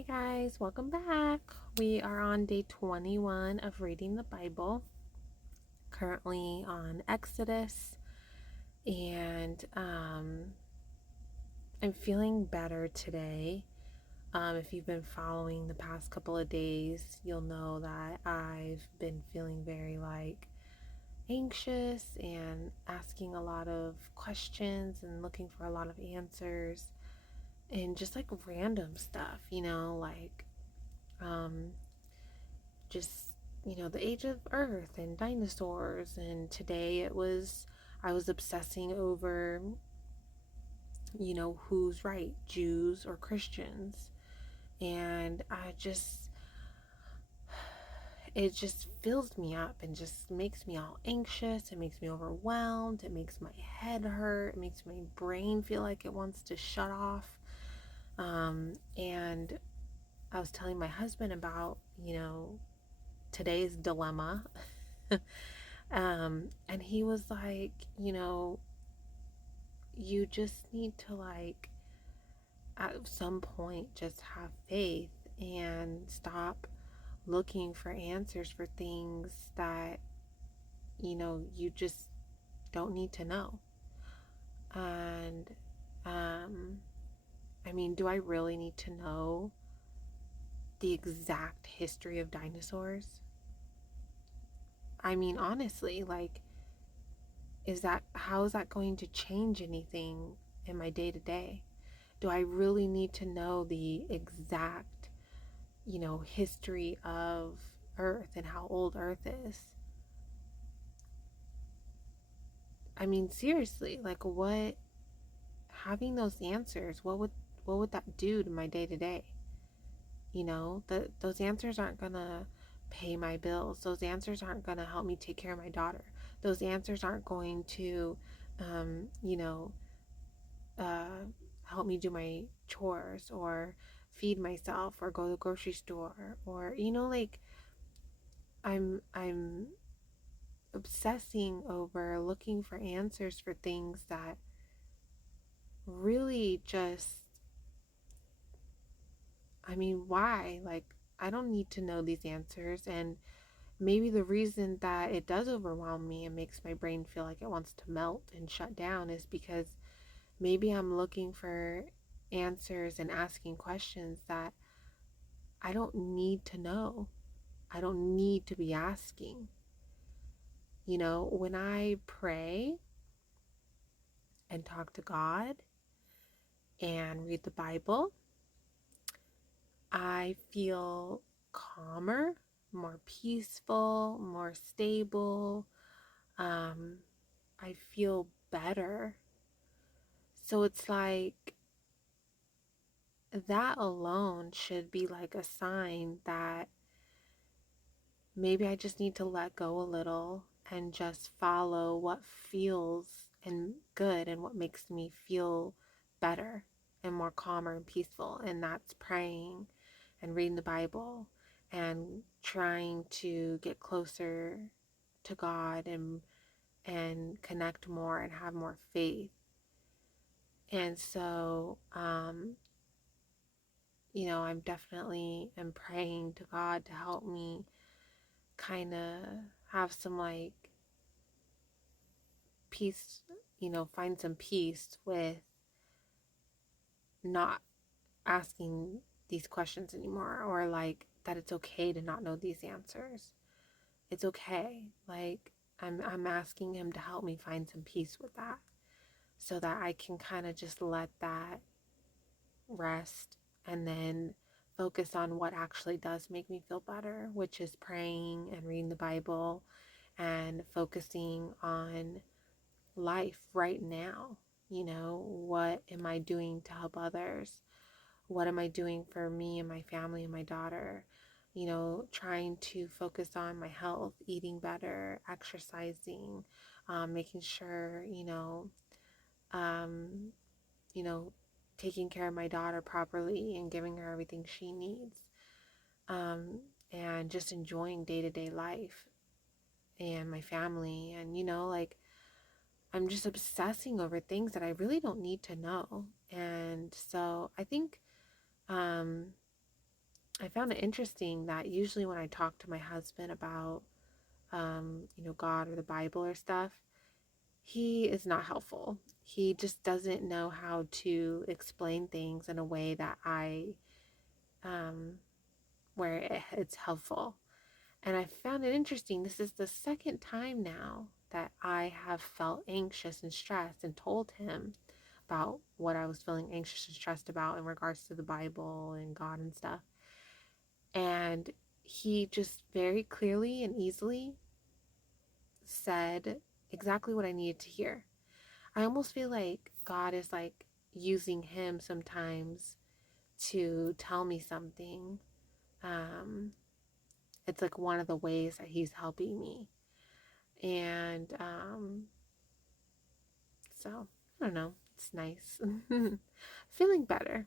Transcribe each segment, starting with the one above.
Hey guys, welcome back. We are on day 21 of reading the Bible, currently on Exodus, and I'm feeling better today. If you've been following the past couple of days, you'll know that I've been feeling very anxious and asking a lot of questions and looking for a lot of answers and just random stuff, um, just the age of earth and dinosaurs. And today I was obsessing over who's right, Jews or Christians. And it just fills me up and just makes me all anxious. It makes me overwhelmed. It makes my head hurt. It makes my brain feel like it wants to shut off. And I was telling my husband about today's dilemma. And he was like, you just need to at some point just have faith and stop looking for answers for things that, you just don't need to know. And, I mean, do I really need to know the exact history of dinosaurs? I mean, honestly, how is that going to change anything in my day to day? Do I really need to know the exact, history of Earth and how old Earth is? I mean, seriously, having those answers, what would that do to my day to day? Those answers aren't gonna pay my bills. Those answers aren't gonna help me take care of my daughter. Those answers aren't going to, um, you know, uh, help me do my chores or feed myself or go to the grocery store or I'm obsessing over looking for answers for things that really just, I mean, why? I don't need to know these answers. And maybe the reason that it does overwhelm me and makes my brain feel like it wants to melt and shut down is because maybe I'm looking for answers and asking questions that I don't need to know. I don't need to be asking. When I pray and talk to God and read the Bible, I feel calmer, more peaceful, more stable. Um, I feel better. So it's like that alone should be like a sign that maybe I just need to let go a little and just follow what feels and good and what makes me feel better and more calmer and peaceful. And that's praying and reading the Bible and trying to get closer to God and connect more and have more faith. And so, I'm definitely am praying to God to help me kind of have some peace, find some peace with not asking these questions anymore, or that it's okay to not know these answers. It's okay. I'm asking him to help me find some peace with that so that I can kind of just let that rest and then focus on what actually does make me feel better, which is praying and reading the Bible and focusing on life right now. What am I doing to help others? What am I doing for me and my family and my daughter? Trying to focus on my health, eating better, exercising, making sure, um, you know, taking care of my daughter properly and giving her everything she needs, um, and just enjoying day to day life and my family. And, I'm just obsessing over things that I really don't need to know. And so I think, um, I found it interesting that usually when I talk to my husband about, God or the Bible or stuff, he is not helpful. He just doesn't know how to explain things in a way that um, where it's helpful. And I found it interesting. This is the second time now that I have felt anxious and stressed and told him about what I was feeling anxious and stressed about in regards to the Bible and God and stuff. And he just very clearly and easily said exactly what I needed to hear. I almost feel like God is like using him sometimes to tell me something. Um, it's like one of the ways that he's helping me. And so, I don't know. It's nice. Feeling better.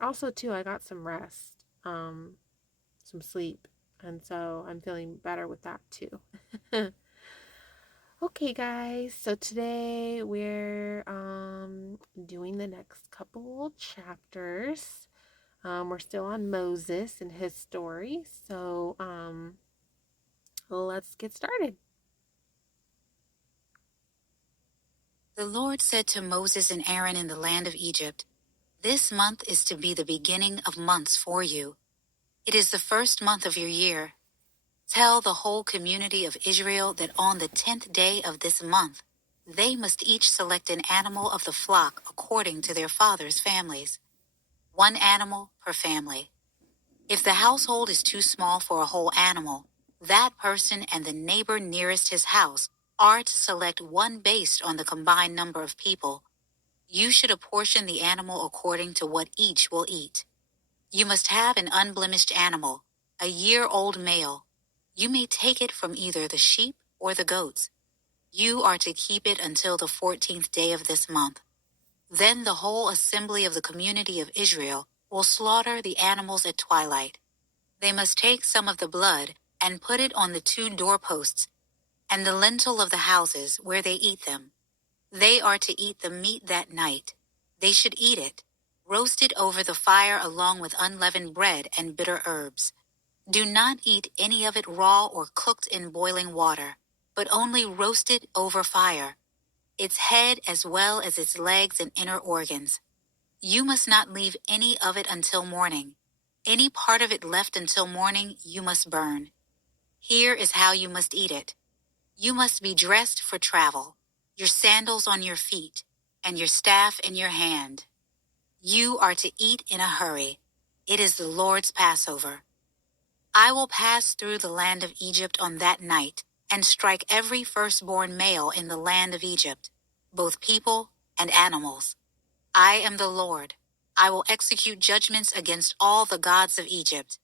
Also, too, I got some rest, some sleep. And so I'm feeling better with that too. Okay, guys. So today we're doing the next couple chapters. We're still on Moses and his story. So let's get started. The Lord said to Moses and Aaron in the land of Egypt, "This month is to be the beginning of months for you. It is the first month of your year. Tell the whole community of Israel that on the 10th day of this month, they must each select an animal of the flock according to their father's families. One animal per family. If the household is too small for a whole animal, that person and the neighbor nearest his house are to select one based on the combined number of people. You should apportion the animal according to what each will eat. You must have an unblemished animal, a year-old male. You may take it from either the sheep or the goats. You are to keep it until the 14th day of this month. Then the whole assembly of the community of Israel will slaughter the animals at twilight. They must take some of the blood and put it on the 2 doorposts and the lintel of the houses where they eat them. They are to eat the meat that night. They should eat it, roasted over the fire along with unleavened bread and bitter herbs. Do not eat any of it raw or cooked in boiling water, but only roasted over fire, its head as well as its legs and inner organs. You must not leave any of it until morning. Any part of it left until morning you must burn. Here is how you must eat it. You must be dressed for travel, your sandals on your feet, and your staff in your hand. You are to eat in a hurry. It is the Lord's Passover. I will pass through the land of Egypt on that night and strike every firstborn male in the land of Egypt, both people and animals. I am the Lord. I will execute judgments against all the gods of Egypt.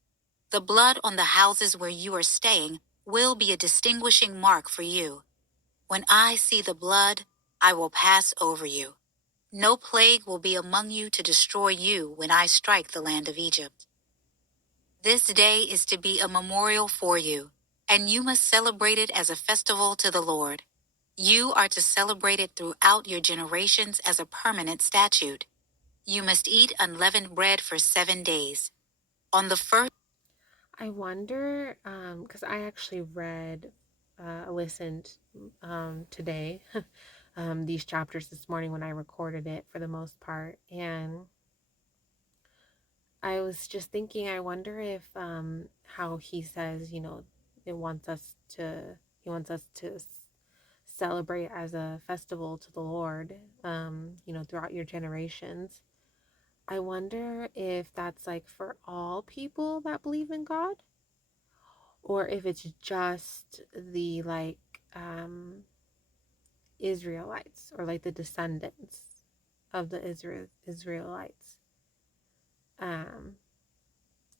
The blood on the houses where you are staying will be a distinguishing mark for you. When I see the blood, I will pass over you. No plague will be among you to destroy you when I strike the land of Egypt. This day is to be a memorial for you, and you must celebrate it as a festival to the Lord. You are to celebrate it throughout your generations as a permanent statute. You must eat unleavened bread for 7 days. On the first I wonder, because I actually listened today, these chapters this morning when I recorded it for the most part. And I was just thinking, I wonder if how he says, it wants us to, he wants us to celebrate as a festival to the Lord, throughout your generations. I wonder if that's like for all people that believe in God, or if it's just the like Israelites, or like the descendants of the Israelites. Um,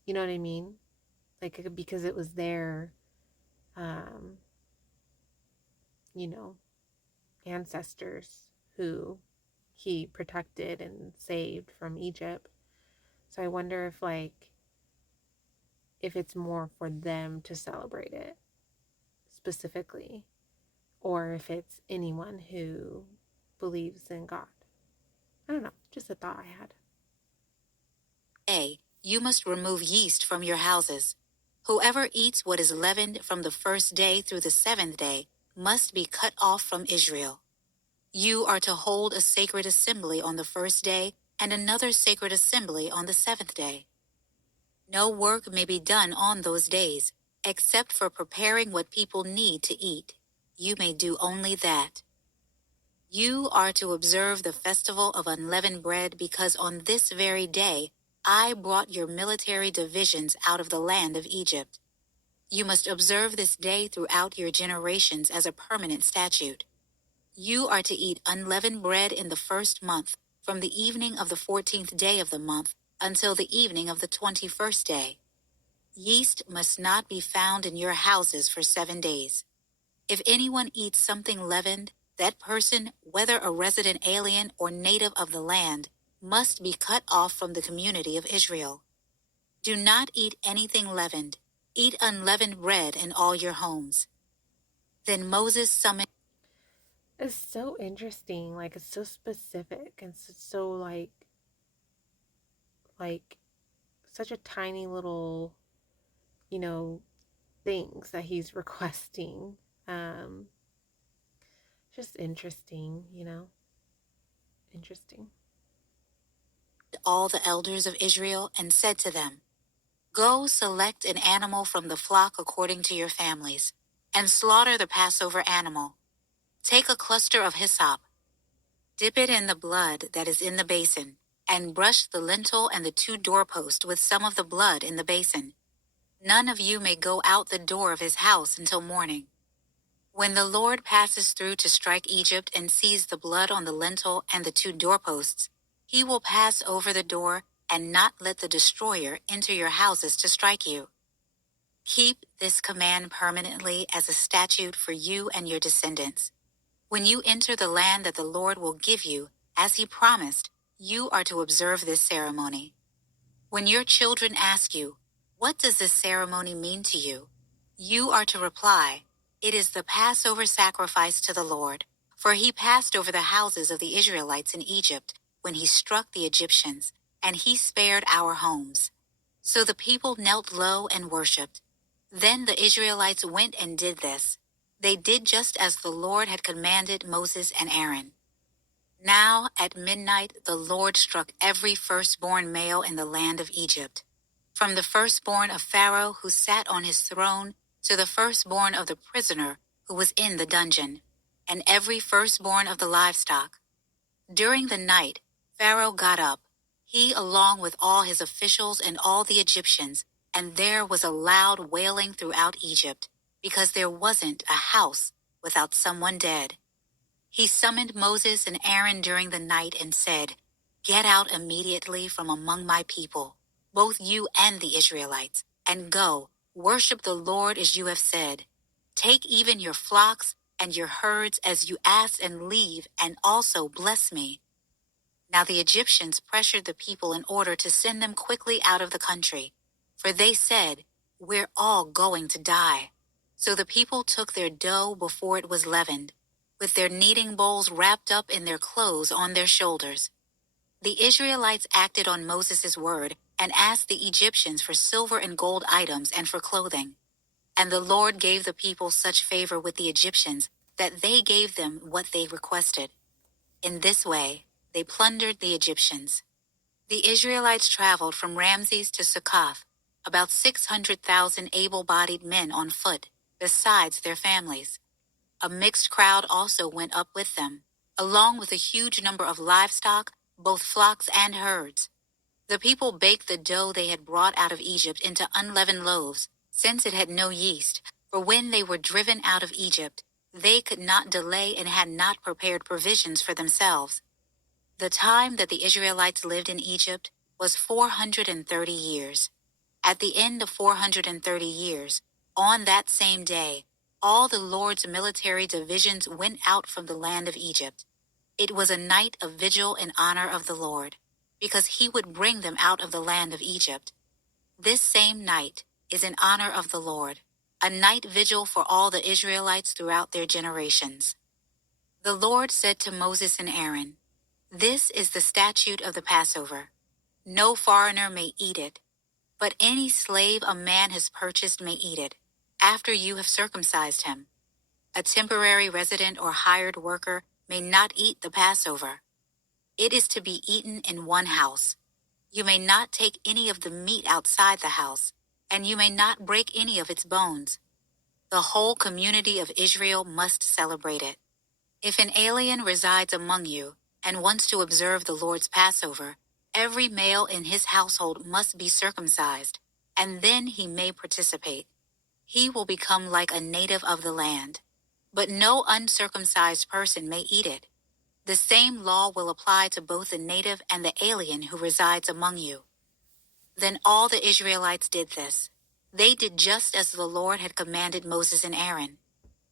you know what I mean? Like, because it was their um, you know, ancestors who he protected and saved from Egypt. So I wonder if it's more for them to celebrate it specifically, or if it's anyone who believes in God. I don't know, just a thought I had. day, you must remove yeast from your houses. Whoever eats what is leavened from the first day through the seventh day must be cut off from Israel. You are to hold a sacred assembly on the first day and another sacred assembly on the seventh day. No work may be done on those days, except for preparing what people need to eat. You may do only that. You are to observe the festival of unleavened bread because on this very day I brought your military divisions out of the land of Egypt. You must observe this day throughout your generations as a permanent statute. You are to eat unleavened bread in the first month, from the evening of the 14th day of the month until the evening of the 21st day. Yeast must not be found in your houses for 7 days. If anyone eats something leavened, that person, whether a resident alien or native of the land, must be cut off from the community of Israel. Do not eat anything leavened. Eat unleavened bread in all your homes. Then Moses summoned. It's so interesting. Like, it's so specific and so like such a tiny little, you know, things that he's requesting. Um, just interesting, interesting. All the elders of Israel and said to them, Go select an animal from the flock according to your families, and slaughter the Passover animal. Take a cluster of hyssop, dip it in the blood that is in the basin, and brush the lintel and the 2 doorposts with some of the blood in the basin. None of you may go out the door of his house until morning. When the Lord passes through to strike Egypt and sees the blood on the lintel and the 2 doorposts, he will pass over the door and not let the destroyer enter your houses to strike you. Keep this command permanently as a statute for you and your descendants. When you enter the land that the Lord will give you, as he promised, you are to observe this ceremony. When your children ask you, What does this ceremony mean to you? You are to reply, It is the Passover sacrifice to the Lord, for he passed over the houses of the Israelites in Egypt when he struck the Egyptians, and he spared our homes. So the people knelt low and worshipped. Then the Israelites went and did this. They did just as the Lord had commanded Moses and Aaron. Now at midnight the Lord struck every firstborn male in the land of Egypt, from the firstborn of Pharaoh who sat on his throne to the firstborn of the prisoner who was in the dungeon, and every firstborn of the livestock. During the night Pharaoh got up, he along with all his officials and all the Egyptians, and there was a loud wailing throughout Egypt, because there wasn't a house without someone dead. He summoned Moses and Aaron during the night and said, Get out immediately from among my people, both you and the Israelites, and go, worship the Lord as you have said. Take even your flocks and your herds as you asked and leave, and also bless me. Now the Egyptians pressured the people in order to send them quickly out of the country, for they said, We're all going to die. So the people took their dough before it was leavened, with their kneading bowls wrapped up in their clothes on their shoulders. The Israelites acted on Moses' word and asked the Egyptians for silver and gold items and for clothing. And the Lord gave the people such favor with the Egyptians that they gave them what they requested. In this way, they plundered the Egyptians. The Israelites traveled from Ramses to Succoth, about 600,000 able-bodied men on foot, besides their families. A mixed crowd also went up with them, along with a huge number of livestock, both flocks and herds. The people baked the dough they had brought out of Egypt into unleavened loaves, since it had no yeast, for when they were driven out of Egypt, they could not delay and had not prepared provisions for themselves. The time that the Israelites lived in Egypt was 430 years. At the end of 430 years, on that same day, all the Lord's military divisions went out from the land of Egypt. It was a night of vigil in honor of the Lord, because he would bring them out of the land of Egypt. This same night is in honor of the Lord, a night vigil for all the Israelites throughout their generations. The Lord said to Moses and Aaron, This is the statute of the Passover. No foreigner may eat it, but any slave a man has purchased may eat it, after you have circumcised him. A temporary resident or hired worker may not eat the Passover. It is to be eaten in one house. You may not take any of the meat outside the house, and you may not break any of its bones. The whole community of Israel must celebrate it. If an alien resides among you and wants to observe the Lord's Passover, every male in his household must be circumcised, and then he may participate. He will become like a native of the land. But no uncircumcised person may eat it. The same law will apply to both the native and the alien who resides among you. Then all the Israelites did this. They did just as the Lord had commanded Moses and Aaron.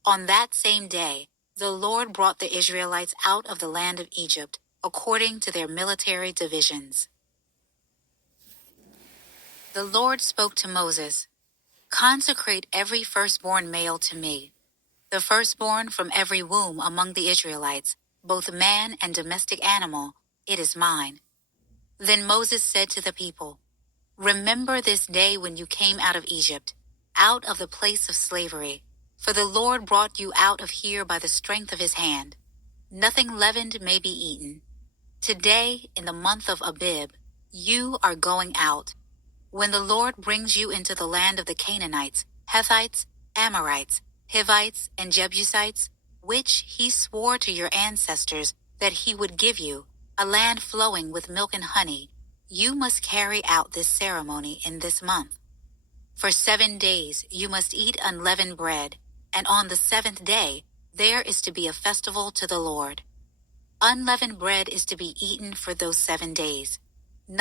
On that same day, the Lord brought the Israelites out of the land of Egypt, according to their military divisions. The Lord spoke to Moses, "Consecrate every firstborn male to me, the firstborn from every womb among the Israelites, both man and domestic animal, it is mine." Then Moses said to the people, "Remember this day when you came out of Egypt, out of the place of slavery, for the Lord brought you out of here by the strength of his hand. Nothing leavened may be eaten. Today, in the month of Abib, you are going out. When the Lord brings you into the land of the Canaanites, Hethites, Amorites, Hivites, and Jebusites, which he swore to your ancestors that he would give you, a land flowing with milk and honey, you must carry out this ceremony in this month. For 7 days you must eat unleavened bread, and on the 7th day there is to be a festival to the Lord. Unleavened bread is to be eaten for those 7 days.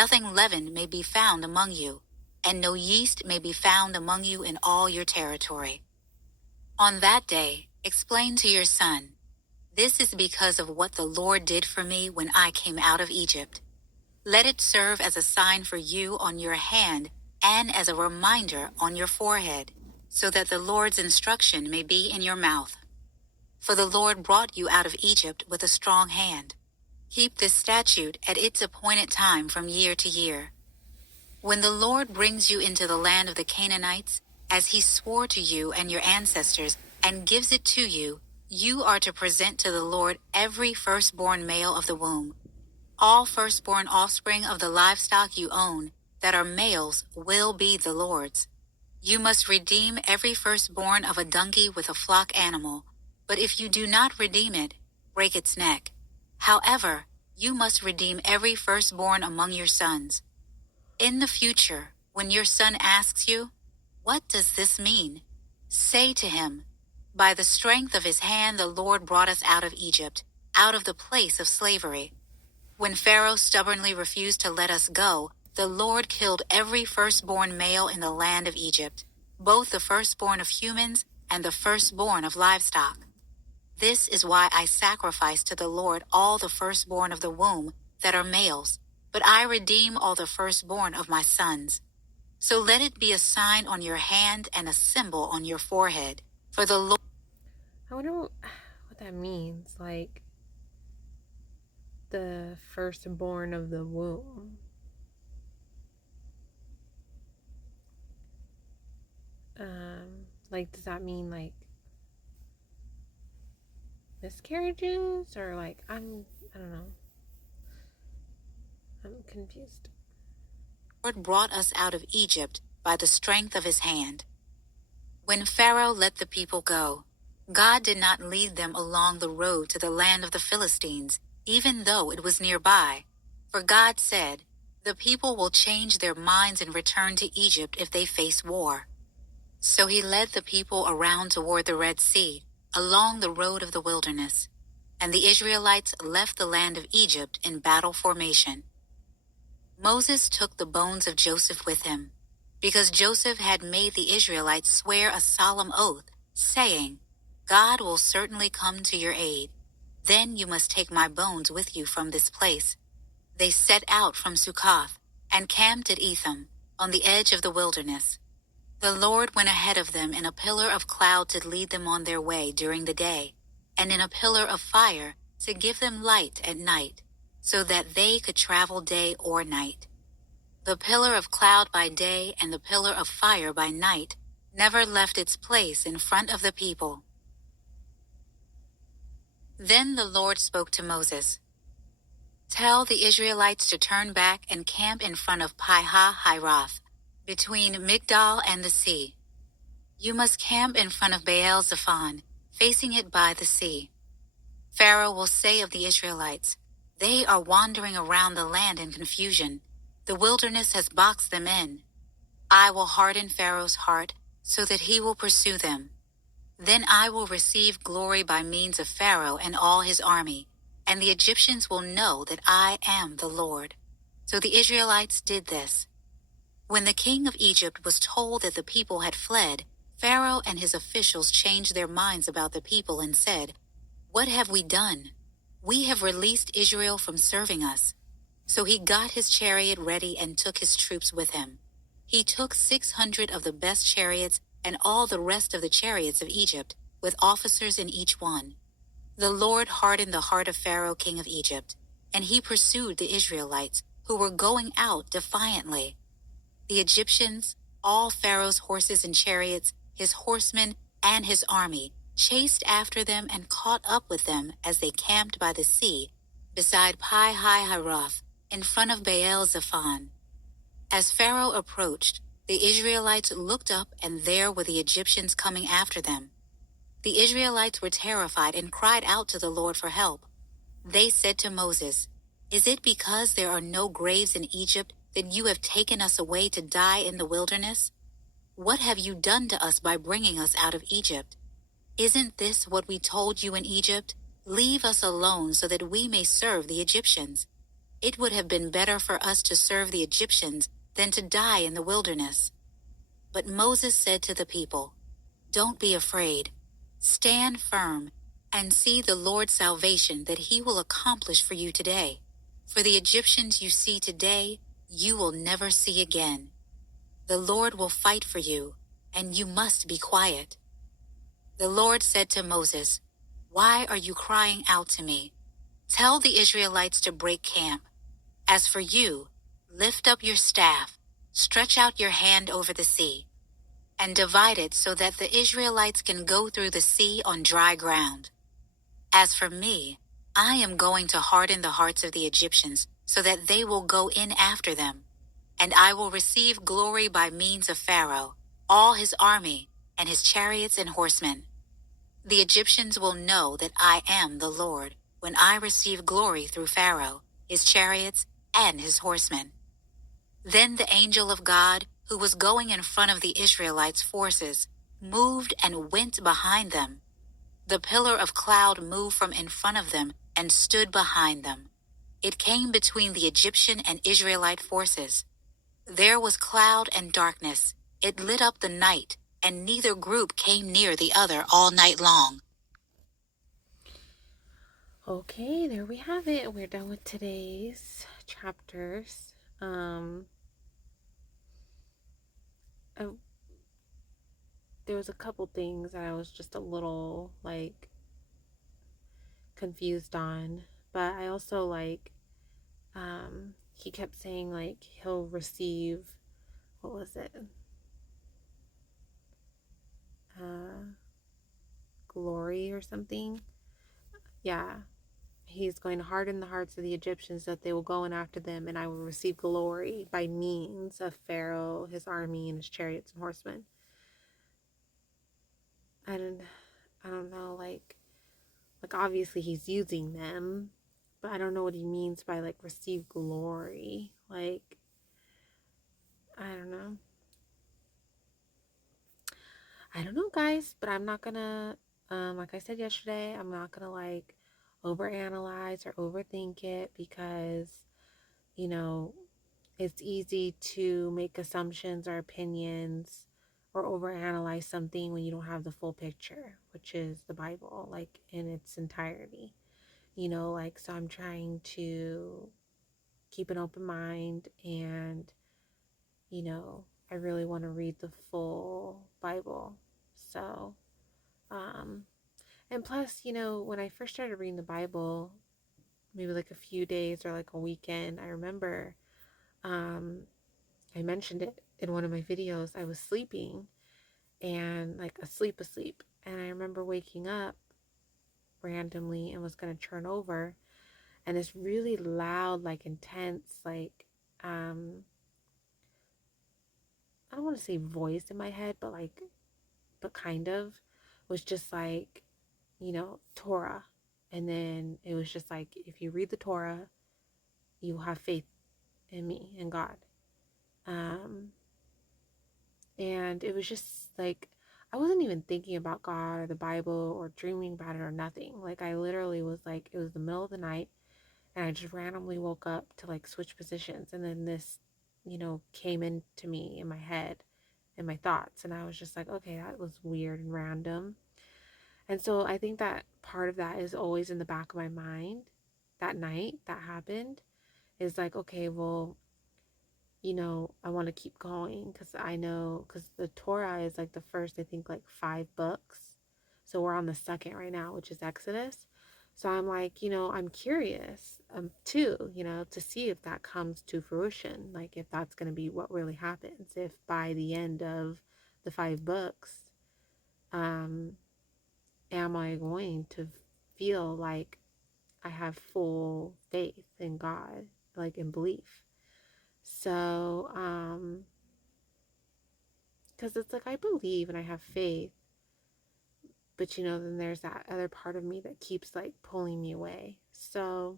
Nothing leavened may be found among you, and no yeast may be found among you in all your territory. On that day, explain to your son, 'This is because of what the Lord did for me when I came out of Egypt.' Let it serve as a sign for you on your hand and as a reminder on your forehead, so that the Lord's instruction may be in your mouth. For the Lord brought you out of Egypt with a strong hand. Keep this statute at its appointed time from year to year. When the Lord brings you into the land of the Canaanites, as he swore to you and your ancestors, and gives it to you, you are to present to the Lord every firstborn male of the womb. All firstborn offspring of the livestock you own that are males will be the Lord's. You must redeem every firstborn of a donkey with a flock animal, but if you do not redeem it, break its neck. However, you must redeem every firstborn among your sons. In the future, when your son asks you, 'What does this mean?' say to him, 'By the strength of his hand the Lord brought us out of Egypt, out of the place of slavery. When Pharaoh stubbornly refused to let us go, the Lord killed every firstborn male in the land of Egypt, both the firstborn of humans and the firstborn of livestock. This is why I sacrifice to the Lord all the firstborn of the womb that are males, but I redeem all the firstborn of my sons. So let it be a sign on your hand and a symbol on your forehead, for the Lord..." I wonder what that means. Like, the firstborn of the womb. Like, does that mean, like, miscarriages? Or, like, I don't know. I'm confused. "The Lord brought us out of Egypt by the strength of his hand." When Pharaoh let the people go, God did not lead them along the road to the land of the Philistines, even though it was nearby. For God said, "The people will change their minds and return to Egypt if they face war." So he led the people around toward the Red Sea, along the road of the wilderness, and the Israelites left the land of Egypt in battle formation. Moses took the bones of Joseph with him, because Joseph had made the Israelites swear a solemn oath, saying, "God will certainly come to your aid. Then you must take my bones with you from this place." They set out from Succoth and camped at Etham, on the edge of the wilderness. The Lord went ahead of them in a pillar of cloud to lead them on their way during the day, and in a pillar of fire to give them light at night, so that they could travel day or night. The pillar of cloud by day and the pillar of fire by night never left its place in front of the people. Then the Lord spoke to Moses. Tell the Israelites to turn back and camp in front of Pi-hahiroth, between Migdal and the sea. You must camp in front of Baal-zephon, facing it by the sea. Pharaoh will say of the Israelites, they are wandering around the land in confusion. The wilderness has boxed them in. I will harden Pharaoh's heart so that he will pursue them. Then I will receive glory by means of Pharaoh and all his army, and the Egyptians will know that I am the Lord. So the Israelites did this. When the king of Egypt was told that the people had fled, Pharaoh and his officials changed their minds about the people and said, what have we done? We have released Israel from serving us. So he got his chariot ready and took his troops with him. He took 600 of the best chariots and all the rest of the chariots of Egypt, with officers in each one. The Lord hardened the heart of Pharaoh, king of Egypt, and he pursued the Israelites, who were going out defiantly. The Egyptians, all Pharaoh's horses and chariots, his horsemen, and his army, chased after them and caught up with them as they camped by the sea, beside Pi-hahiroth, in front of Baal-zephon. As Pharaoh approached, the Israelites looked up, and there were the Egyptians coming after them. The Israelites were terrified and cried out to the Lord for help. They said to Moses, is it because there are no graves in Egypt that you have taken us away to die in the wilderness? What have you done to us by bringing us out of Egypt? Isn't this what we told you in Egypt? Leave us alone so that we may serve the Egyptians. It would have been better for us to serve the Egyptians than to die in the wilderness. But Moses said to the people, don't be afraid. Stand firm and see the Lord's salvation that he will accomplish for you today. For the Egyptians you see today, you will never see again. The Lord will fight for you, and you must be quiet. The Lord said to Moses, why are you crying out to me? Tell the Israelites to break camp. As for you, lift up your staff, stretch out your hand over the sea, and divide it so that the Israelites can go through the sea on dry ground. As for me, I am going to harden the hearts of the Egyptians so that they will go in after them, and I will receive glory by means of Pharaoh, all his army, and his chariots and horsemen. The Egyptians will know that I am the Lord when I receive glory through Pharaoh, his chariots, and his horsemen. Then the angel of God, who was going in front of the Israelites' forces, moved and went behind them. The pillar of cloud moved from in front of them and stood behind them. It came between the Egyptian and Israelite forces. There was cloud and darkness. It lit up the night, and neither group came near the other all night long. Okay, there we have it. We're done with today's chapters. I, there was a couple things that I was just a little like confused on, but I also he kept saying like he'll receive, what was it? Glory or something. Yeah. He's going to harden the hearts of the Egyptians that they will go in after them, and I will receive glory by means of Pharaoh, his army, and his chariots and horsemen. I don't know, like obviously he's using them, but I don't know what he means by like receive glory. Like, I don't know. I don't know, guys, but I'm not gonna, like I said yesterday, I'm not gonna like overanalyze or overthink it because, you know, it's easy to make assumptions or opinions or overanalyze something when you don't have the full picture, which is the Bible, like in its entirety. You know, like, so I'm trying to keep an open mind and, you know, I really want to read the full Bible. So, and plus, you know, when I first started reading the Bible, maybe like a few days or like a weekend, I remember, I mentioned it in one of my videos. I was sleeping and like asleep. And I remember waking up randomly and was going to turn over. And this really loud, like intense, like, I don't want to say voice in my head, but like, but kind of was just like, Torah. And then it was just like, if you read the Torah, you will have faith in me and God. Um, and it was just like, I wasn't even thinking about God or the Bible or dreaming about it or nothing. Like, I literally was like, it was the middle of the night and I just randomly woke up to like switch positions. And then this, came into me in my head and my thoughts. And I was just like, okay, that was weird and random. And so I think that part of that is always in the back of my mind that night that happened is like, okay, well, I want to keep going because I know, because the Torah is like the first, I think, like 5 books. So we're on the second right now, which is Exodus. So I'm like, I'm curious too, to see if that comes to fruition, like if that's going to be what really happens, if by the end of the 5 books, um, am I going to feel like I have full faith in God, like in belief. So, because it's like I believe and I have faith, but then there's that other part of me that keeps like pulling me away. So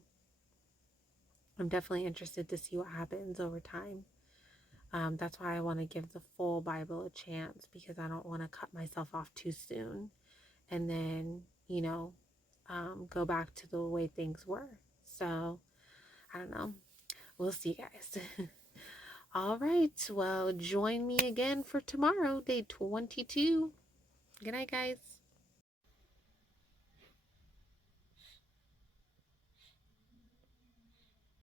I'm definitely interested to see what happens over time. That's why I want to give the full Bible a chance because I don't want to cut myself off too soon and then, go back to the way things were. So I don't know. We'll see, guys. All right. Well, join me again for tomorrow, day 22. Good night, guys.